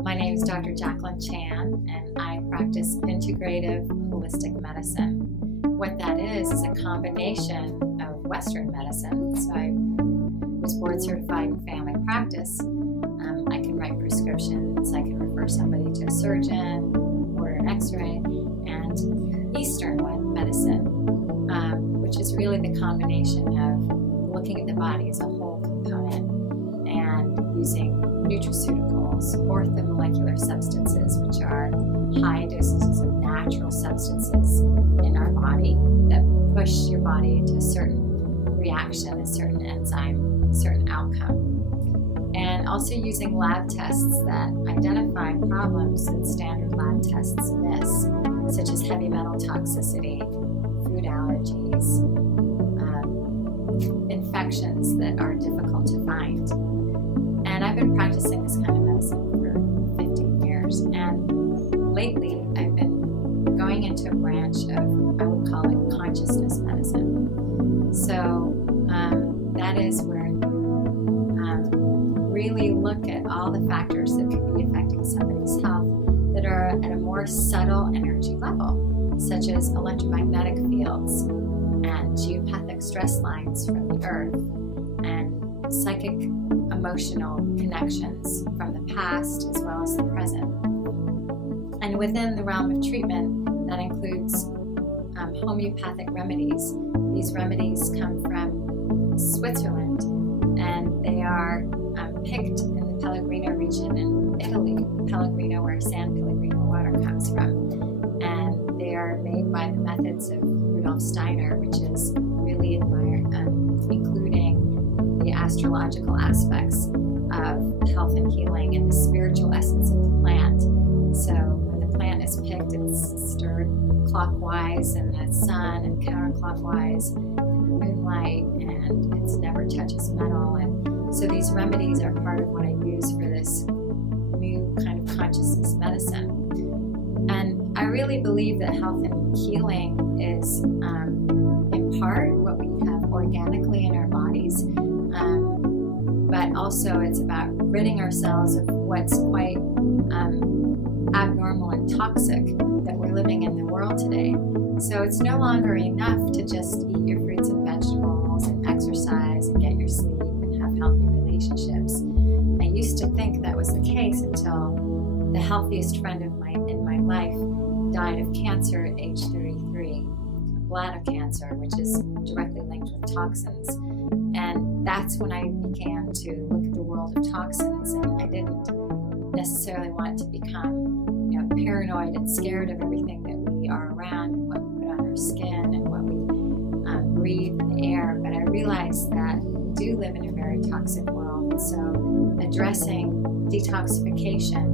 My name is Dr. Jacqueline Chan, and I practice integrative holistic medicine. What that is a combination of Western medicine. So I was board certified in family practice. I can write prescriptions, I can refer somebody to a surgeon, order an x-ray, and Eastern medicine, which is really the combination of looking at the body as a whole component and using nutraceuticals, orthomolecular substances, which are high doses of natural substances in our body that push your body to a certain reaction, a certain enzyme, a certain outcome. And also using lab tests that identify problems that standard lab tests miss, such as heavy metal toxicity, food allergies, infections that are difficult to find. And I've been practicing this kind of medicine for 15 years. And lately, I've been going into a branch of, I would call it consciousness medicine. So that is where really look at all the factors that could be affecting somebody's health that are at a more subtle energy level, such as electromagnetic fields and geopathic stress lines from the earth and psychic emotional connections from the past as well as the present. And within the realm of treatment, that includes homeopathic remedies. These remedies come from Switzerland, and they are picked in the Pellegrino region in Italy, Pellegrino, where San Pellegrino water comes from. And they are made by the methods of Rudolf Steiner, which is really admired, including the astrological aspects of health and healing and the spiritual essence of the plant. So when the plant is picked, it's stirred clockwise in the sun and counterclockwise in the moonlight, and it never touches metal. And so these remedies are part of what I use for this new kind of consciousness medicine. And I really believe that health and healing is in part what we have organically in our bodies, but also it's about ridding ourselves of what's quite abnormal and toxic that we're living in the world today. So it's no longer enough to just eat your fruits and vegetables and exercise and get your sleep and have healthy relationships. I used to think that was the case until the healthiest friend of mine in my life died of cancer at age 33, bladder cancer, which is directly linked with toxins. And that's when I began to look at the world of toxins, and I didn't necessarily want to become, paranoid and scared of everything that we are around and what we put on our skin and what we breathe in the air. But I realized that we do live in a very toxic world, and so addressing detoxification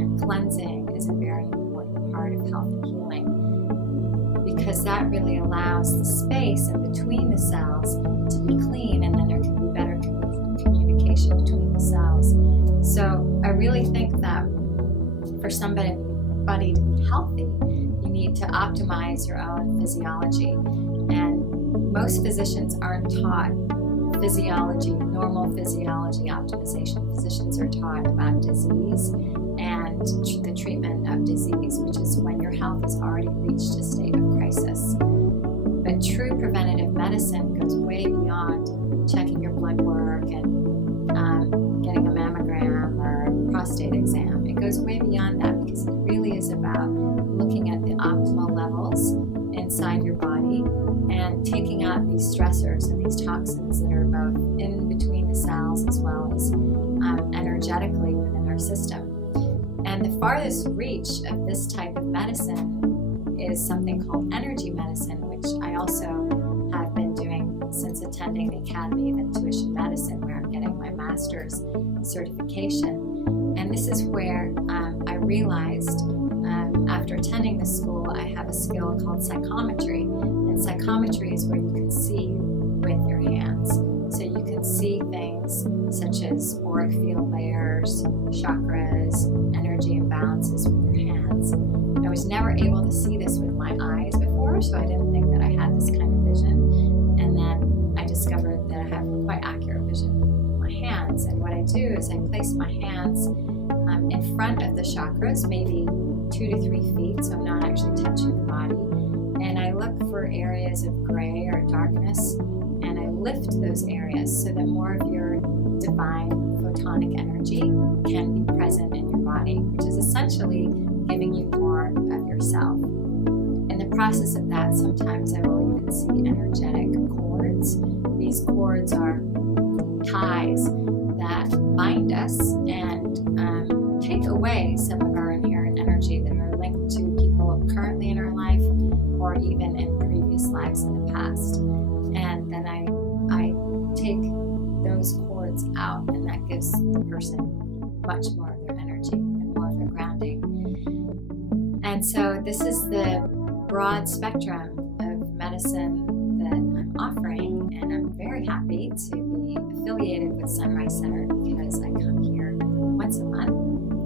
and cleansing is a very important part of health and healing, because that really allows the space in between the cells to be clean, and then there can be better communication between the cells. So I really think that for somebody to be healthy, you need to optimize your own physiology. And most physicians aren't taught physiology, normal physiology optimization. Physicians are taught about disease and the treatment of disease, which is when your health has already reached a state of crisis. But true preventative medicine goes way beyond checking your blood work and getting a mammogram or a prostate exam. It goes way beyond that, because it really is about looking at the optimal levels inside your body and taking out these stressors and these toxins that are both in between the cells as well as energetically within our system. And the farthest reach of this type of medicine is something called energy medicine, which I also have been doing since attending the Academy of Intuition Medicine, where I'm getting my master's certification. And this is where I realized after attending the school, I have a skill called psychometry. And psychometry is where you can see with your hands. So you can see things such as auric field layers, chakras, energy imbalances with your hands. I was never able to see this with my eyes before, so I didn't think that I had this kind of vision. And then I discovered that I have quite accurate vision with my hands. And what I do is I place my hands in front of the chakras, maybe 2 to 3 feet, so I'm not actually touching the body. And I look for areas of gray or darkness, and I lift those areas so that more of your divine photonic energy can be present in your body, which is essentially giving you more of yourself. In the process of that, sometimes I will even see energetic cords. These cords are ties that bind us and take away some of our inherent energy that are linked to people currently in our life or even in previous lives in the past. And then I take those cords out, and that gives the person much more of their energy and more of their grounding. And so this is the broad spectrum of medicine that I'm offering, and I'm very happy to be affiliated with Sunrise Center because I come here once a month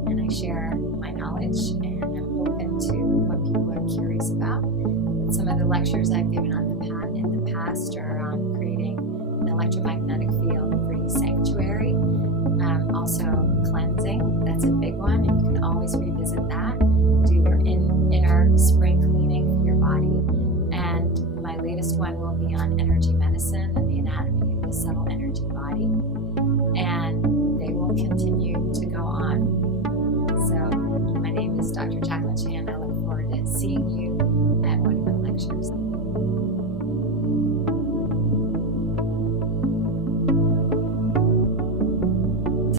and I share my knowledge, and I'm open to what people are curious about. And some of the lectures I've given in the past are on creating an electromagnetic field-free sanctuary, also cleansing. That's a big one, and you can always revisit that. Do your inner spring cleaning for your body. And my latest one will be on energy medicine and the anatomy of the subtle energy body. And they will continue to go on. So my name is Dr. Jacqueline S, and I look forward to seeing you at one of the lectures.